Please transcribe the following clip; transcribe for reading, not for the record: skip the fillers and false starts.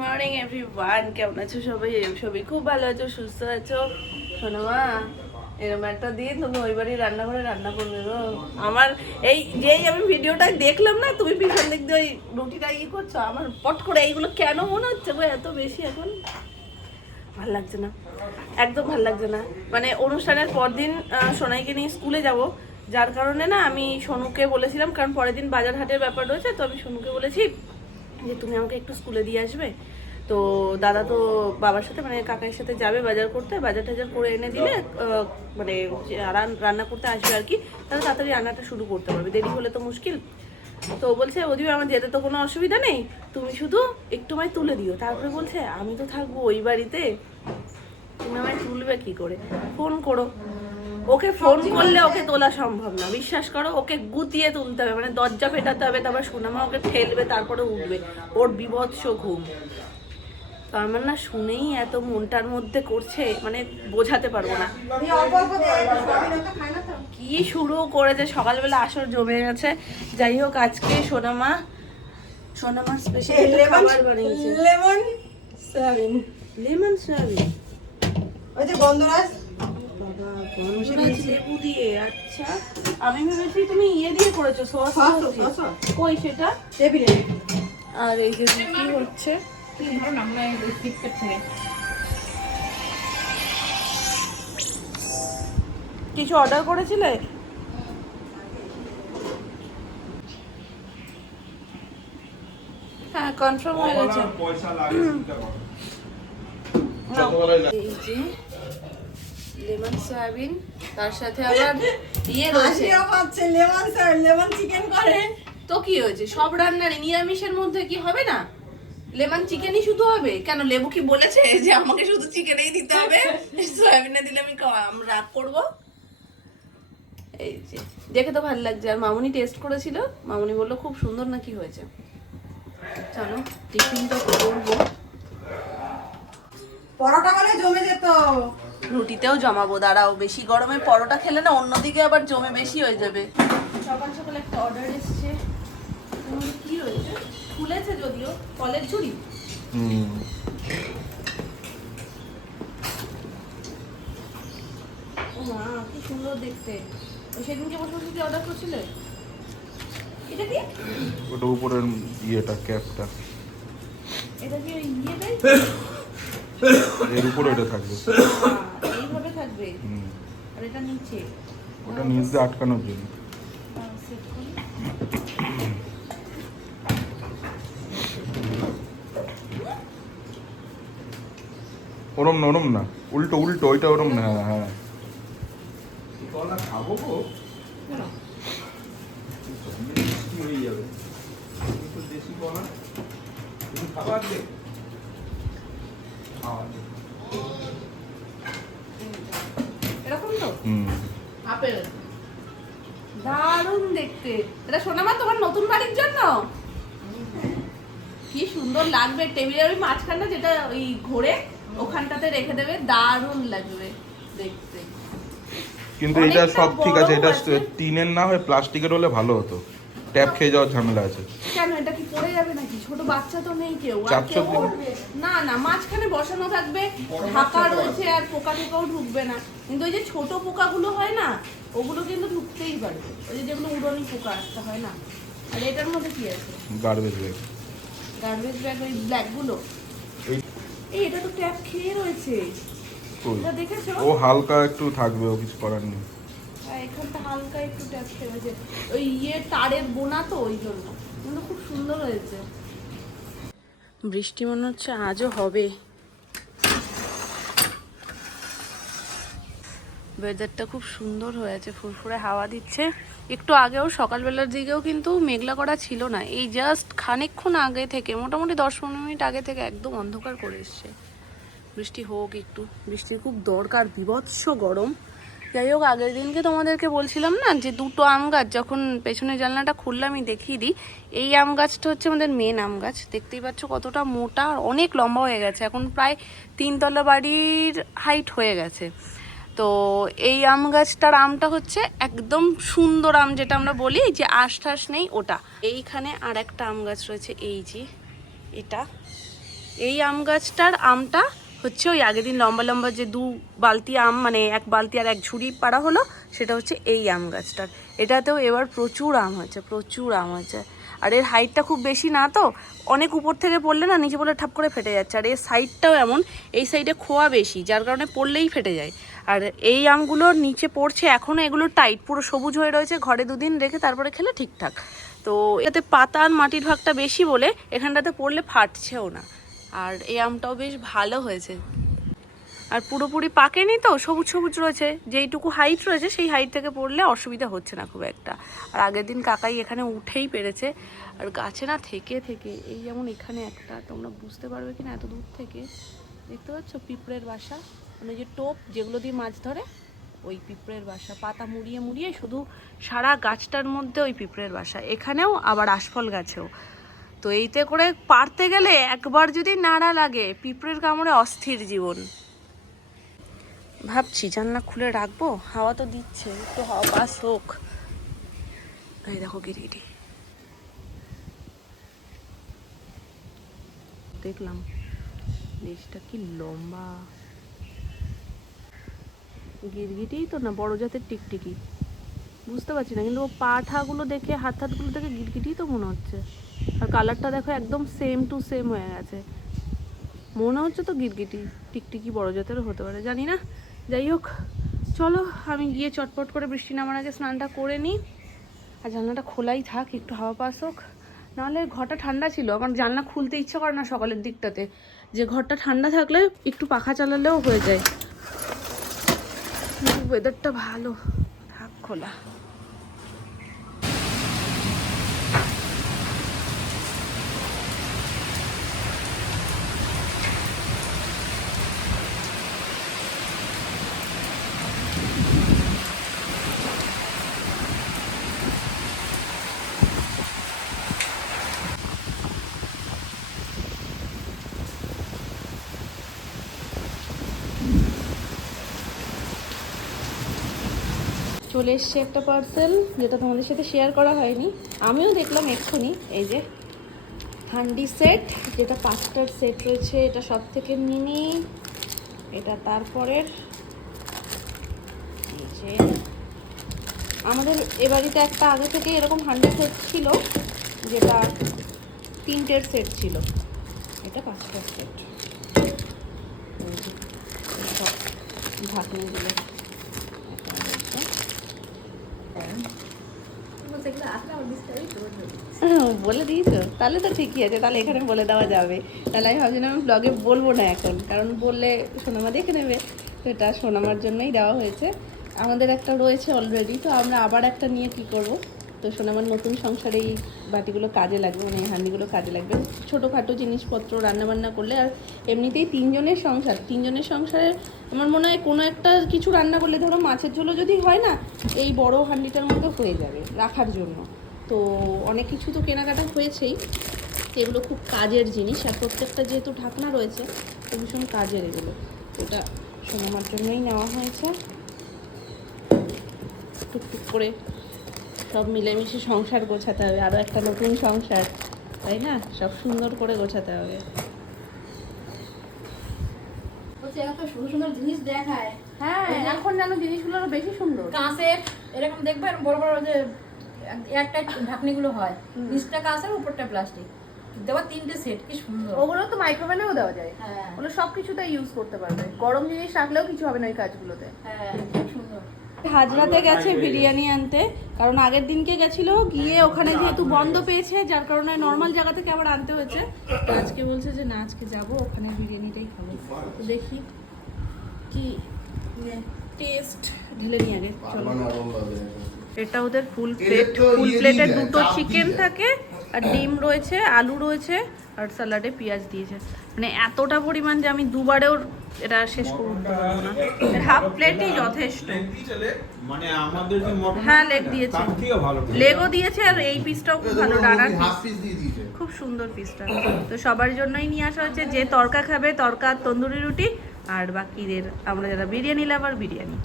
Morning everyone, কেমন আছো সবাই? সবাই খুব ভালো আছো, সুস্থ আছো? শোনো মা, এরকম একটা দিন তুমি ওই বাড়ি রান্না করে রান্না করবে গো। আমার এই যেই আমি ভিডিওটা দেখলাম না, তুমি পিছন দিক দিয়ে ওই রুটিটা করছো, আমার পট করে এইগুলো কেন মনে হচ্ছে গো এত বেশি এখন ভাল লাগছে না, একদম ভাল লাগছে না। মানে অনুষ্ঠানের পর দিন সোনাইকে নিয়ে স্কুলে যাব, যার কারণে না আমি সোনুকে বলেছিলাম, কারণ পরের দিন বাজার হাটের ব্যাপার রয়েছে, তো আমি সোনুকে বলেছি যে তুমি আমাকে একটু স্কুলে দিয়ে আসবে। তো দাদা তো বাবার সাথে মানে কাকার সাথে যাবে বাজার করতে, বাজার টাজার করে এনে দিলে মানে রান্না করতে আসবে আর কি, তাহলে তাড়াতাড়ি রান্নাটা শুরু করতে পারবে, দেরি হলে তো মুশকিল। তো বলছে ওদিকে আমার যেতে তো কোনো অসুবিধা নেই, তুমি শুধু একটু আমায় তুলে দিও। তারপরে বলছে আমি তো থাকবো ওই বাড়িতে, তুমি আমায় তুলবে কি করে? ফোন করো। ওকে ফোন করলে ওকে তোলা সম্ভব না, বিশ্বাস করো, ওকে গুতিয়ে তুলতে হবে, মানে দরজা পেটাতে হবে, তারপর সোনামা ওকে ঠেলবে, তারপরে উঠবে। ওর বিভৎস ঘুম। তো আমার না শুনেই এত মনটার মধ্যে করছে, মানে বোঝাতে পারবো না কি শুরু করেছে। সকালবেলা আসর জমে গেছে। যাই হোক, আজকে সোনামা স্পেশাল খাবার বানিয়েছে, লেমন সয়াবিন। লেমন সয়াবিন, ওই যে গন্ধরাজ লেবু দিয়ে। আচ্ছা, আমি ভেবেছি তুমি ইয়ে দিয়ে করেছো, সস। কই সেটা? টেবিলে। আর এই যে কি হচ্ছে, কিছু অর্ডার করেছিলে? হ্যাঁ, কনফার্ম হয়ে গেছে। এই যে লেমন সয়াবিন, তার সাথে আবার ইয়ে রয়েছে, লেমন চিকেন করে। তো কি হয়েছে? সব রান্নার নিরামিষের মধ্যে কি হবে না? লেমন চিকেনই শুধু হবে কেন? লেবু কি বলেছে যে আমাকে শুধু চিকেনই দিতে হবে, সয়াবিনে দিলে আমি রাগ করবো? এই যে দেখে তো ভালো লাগছে। আর মামুনি টেস্ট করেছিল, মামুনি বললো খুব সুন্দর নাকি হয়েছে। চলো টিফিনটা করবো। পরোটা হলে জমে যেত। রুটিতেও জমাবো, দাঁড়াও। বেশি গরমে পরোটা খেলে না অন্যদিকে আবার জমে বেশি হয়ে যাবে। সকাল সকাল একটা অর্ডার এসছে, কি হয়েছে? খুলেছে যদিও, কলের ঝুড়ি। ও মা, কি সুন্দর দেখতে। সেদিনকে বসে বসে কি অর্ডার করছিলে? এটা কি? ওটা উপরের ইয়েটা, ক্যাপটা। এটা কি ওই ইয়েটাই? এর উপরে এটা থাকবে, এইভাবে থাকবে। আর এটা নিচে, ওটা নিচ দিয়ে আটকানোর জন্য। সেট করি। ওরম না, ওরম না, উল্টো উল্টো, ওইটা ওরম না। হ্যাঁ হ্যাঁ, খাবো গো, হয়ে যাবে দেশি কলা। তুমি খাবার দে, এরকম তো আপেল, দারুণ দেখতে। এটা সোনামা তোমার নতুন বাড়ির জন্য কি সুন্দর লাগবে। টেবিলের ওই মাঝখানটা যেটা ওই ঘোরে, ওখানটাতে রেখে দেবে, দারুণ লাগবে দেখতে। কিন্তু এটা সব ঠিক আছে, এটা টিনের না হয়ে প্লাস্টিকের হলে ভালো হতো, ট্যাপ খেয়ে যাওয়ার ঝামেলা আছে। কেন, এটা কি পড়ে যাবে নাকি? ছোট বাচ্চা তো নেই কেউ, আর চারশো কেউ না না, মাঝখানে বসানো থাকবে, ঢাকা রয়েছে, আর পোকা টোকাও ঢুকবে না। কিন্তু ওই যে ছোট পোকাগুলো হয় না, ওগুলো কিন্তু ঢুকতেই পারবে, ওই যে যেগুলো উড়নি পোকা একটা হয় না। আর এটার মধ্যে কি আছে? গার্বেজ ব্যাগ, গার্বেজ ব্যাগ, ওই ব্ল্যাক গুলো। এই এটা তো ট্যাপ খেয়ে রয়েছে, এটা দেখেছো? ও হালকা একটু থাকবে, ও কিছু করার নেই। এখানটা হালকা একটু ট্যাপ খেয়েছে, ওই ইয়ে তারের বোনা তো, ওই জন্য। কিন্তু খুব সুন্দর হয়েছে। বৃষ্টি মনে হচ্ছে আজও হবে। ওয়েদারটা খুব সুন্দর হয়েছে, ফুরফুরে হাওয়া দিচ্ছে। একটু আগেও সকালবেলার দিকেও কিন্তু মেঘলা করা ছিল না, এই জাস্ট খানিকক্ষণ আগে থেকে, মোটামুটি 10-15 মিনিট আগে থেকে একদম অন্ধকার করে এসছে। বৃষ্টি হোক একটু, বৃষ্টির খুব দরকার, বিভৎস গরম। যাই হোক, আগের দিনকে তোমাদেরকে বলছিলাম না যে দুটো আম গাছ, যখন পেছনের জানলাটা খুললাম আমি দেখিয়ে দিই। এই আম গাছটা হচ্ছে আমাদের মেন আম গাছ, দেখতেই পাচ্ছ কতটা মোটা, আর অনেক লম্বা হয়ে গেছে, এখন প্রায় 3 তলা বাড়ির হাইট হয়ে গেছে। তো এই আম গাছটার আমটা হচ্ছে একদম সুন্দর আম, যেটা আমরা বলি যে আঁশ ঠাস নেই ওটা। এইখানে আর একটা আম গাছ রয়েছে, এই যে এটা, এই আম গাছটার আমটা হচ্ছে ওই আগের দিন লম্বা লম্বা যে 2 বালতি আম, মানে 1 বালতি আর 1 ঝুড়ি পাড়া হলো, সেটা হচ্ছে এই আম গাছটার। এটাতেও এবার প্রচুর আম হয়েছে, প্রচুর আম হয়েছে। আর এর হাইটটা খুব বেশি না, তো অনেক উপর থেকে পড়লে না নিচে পড়লে ঠাপ করে ফেটে যাচ্ছে। আর এর সাইডটাও এমন, এই সাইডে খোয়া বেশি, যার কারণে পড়লেই ফেটে যায়। আর এই আমগুলো নিচে পড়ছে এখনও, এগুলো টাইট পুরো সবুজ হয়ে রয়েছে, ঘরে 2 দিন রেখে তারপরে খেলে ঠিকঠাক। তো এটাতে পাতা আর মাটির ভাগটা বেশি বলে এখানটাতে পড়লে ফাটছেও না। আর এই আমটাও বেশ ভালো হয়েছে, আর পুরোপুরি পাকেনি তো, সবুজ সবুজ রয়েছে, যেইটুকু হাইট রয়েছে সেই হাইট থেকে পড়লে অসুবিধা হচ্ছে না খুব একটা। আর আগের দিন কাকাই এখানে উঠেই পেরেছে। আর গাছে না থেকে থেকে এই যেমন এখানে একটা, তোমরা বুঝতে পারবে কি না এত দূর থেকে, দেখতে পাচ্ছ পিঁপড়ের বাসা, মানে যে টোপ যেগুলো দিয়ে মাছ ধরে ওই পিঁপড়ের বাসা, পাতা মুড়িয়ে মুড়িয়ে শুধু সারা গাছটার মধ্যে ওই পিঁপড়ের বাসা, এখানেও আবার আশফল গাছেও। তো এইতে করে পারতে গেলে একবার যদি নাড়া লাগে, পিঁপড়ের কামড়ে অস্থির জীবন। ভাবছি জানলা খুলে রাখবো, হাওয়া তো দিচ্ছে, একটু হাওয়া পাস হোক। এই দেখো গিরগিটি, দেখলাম লেজটা কি লম্বা। গিরগিটিই তো না, বড় জাতের টিকটিকি, বুঝতে পারছি না, কিন্তু ও পাঠাগুলো দেখে, হাতগুলো দেখে গিরগিটিই তো মনে হচ্ছে। আর কালারটা দেখো একদম সেম টু সেম হয়ে গেছে, মনে হচ্ছে তো গিরগিটি। টিকটিকি বড় জাতেরও হতে পারে, জানি না। যাই হোক, চলো আমি গিয়ে চটপট করে বৃষ্টি নামার আগে স্নানটা করে নিই। আর জানলাটা খোলাই থাক, একটু হাওয়া পাস হোক। নাহলে ঘরটা ঠান্ডা ছিল, আমার জানলা খুলতে ইচ্ছা করে না সকালের দিকটাতে, যে ঘরটা ঠান্ডা থাকলে একটু পাখা চালালেও হয়ে যায়। ওয়েদারটা ভালো থাক খোলা। চলে এসছে একটা পার্সেল, যেটা তোমাদের সাথে শেয়ার করা হয়নি, আমিও দেখলাম এক্ষুনি। এই যে হান্ডি সেট, যেটা 5টার সেট রয়েছে, এটা সব থেকে মিনি। এটা তারপরের, এই যে আমাদের এ বাড়িতে একটা আগে থেকে এরকম হান্ডি সেট ছিল, যেটা 3টের সেট ছিল, এটা 5টার সেট। সব ঢাকনিগুলো বলে দিয়েছো, তাহলে তো ঠিকই আছে, তাহলে এখানে বলে দেওয়া যাবে। তাহলে আমি ভাবছিলাম আমি ব্লগে বলবো না এখন, কারণ বললে সোনামা দেখে নেবে, তো এটা সোনামার জন্যই দেওয়া হয়েছে। আমাদের একটা রয়েছে অলরেডি, তো আমরা আবার একটা নিয়ে কি করব। তো সোনামার নতুন সংসারে এই বাটিগুলো কাজে লাগবে, মানে এই হাঁড়িগুলো কাজে লাগবে, ছোটোখাটো জিনিসপত্র রান্নাবান্না করলে। আর এমনিতেই 3 জনের সংসার, 3 জনের সংসারে আমার মনে হয় কোনো একটা কিছু রান্না করলে, ধরো মাছের ঝোলও যদি হয় না, এই বড় হাঁড়িটার মধ্যে হয়ে যাবে রাখার জন্য। তো অনেক কিছু তো কেনাকাটা হয়েছেই, এগুলো খুব কাজের জিনিস, আর প্রত্যেকটা যেহেতু ঢাকনা রয়েছে তো ভীষণ কাজের এগুলো। ওটা সোনামার জন্যই নেওয়া হয়েছে। টুকটুক করে সব মিলেমিশে সংসার গোছাতে হবে, আরও একটা নতুন সংসার, তাই না? সব সুন্দর করে গোছাতে হবে। সুন্দর সুন্দর জিনিস দেখায়। হ্যাঁ, এখন যেন জিনিসগুলো আরো বেশি সুন্দর। কাঁচের এরকম দেখবেন বড় বড় যে একটা ঢাকনিগুলো হয়, নিচটা কাঁচের উপরটা প্লাস্টিক, দেওয়া 3টে সেট, কি সুন্দর। ওগুলো তো মাইক্রোওভেনেও দেওয়া যায়, হ্যাঁ ওগুলো সব কিছুতে ইউজ করতে পারবে, গরম জিনিস রাখলেও কিছু হবে না ওই কাজগুলোতে। হ্যাঁ, খুব সুন্দর। হাজরাতে গেছে বিরিয়ানি আনতে, কারণ আগের দিনকে গেছিল, গিয়ে ওখানে যেহেতু বন্ধ পেয়েছে, যার কারণে নর্মাল জায়গা থেকে আবার আনতে হয়েছে। তো আজকে বলছে যে না, আজকে যাবো ওখানে বিরিয়ানিটাই খাবো। তো দেখি কি টেস্ট, ঢেলে নিয়ে আগে চলো। এটা ওদের ফুল প্লেট, ফুল প্লেটে 2টো চিকেন থাকে, আর ডিম রয়েছে, আলু রয়েছে, আর স্যালাডে পেঁয়াজ দিয়েছে। মানে এতটা পরিমাণ যে আমি দুবারেও এটা শেষ করে উঠতে পারবো না, হাফ প্লেটই যথেষ্ট। মানে আমাদের যে মটন, হ্যাঁ, লেগ দিয়েছে, তার থেকেও ভালো লেগও দিয়েছে, আর এই পিসটাও খুব ভালো, ডানার হাফ পিস, পিস দিয়ে দিয়েছে। খুব সুন্দর পিসটা। তো সবার জন্যই নিয়ে আসা হয়েছে, যে তড়কা খাবে তড়কা, তন্দুরি রুটি, আর বাকিদের আমরা যারা বিরিয়ানি লাভার বিরিয়ানি।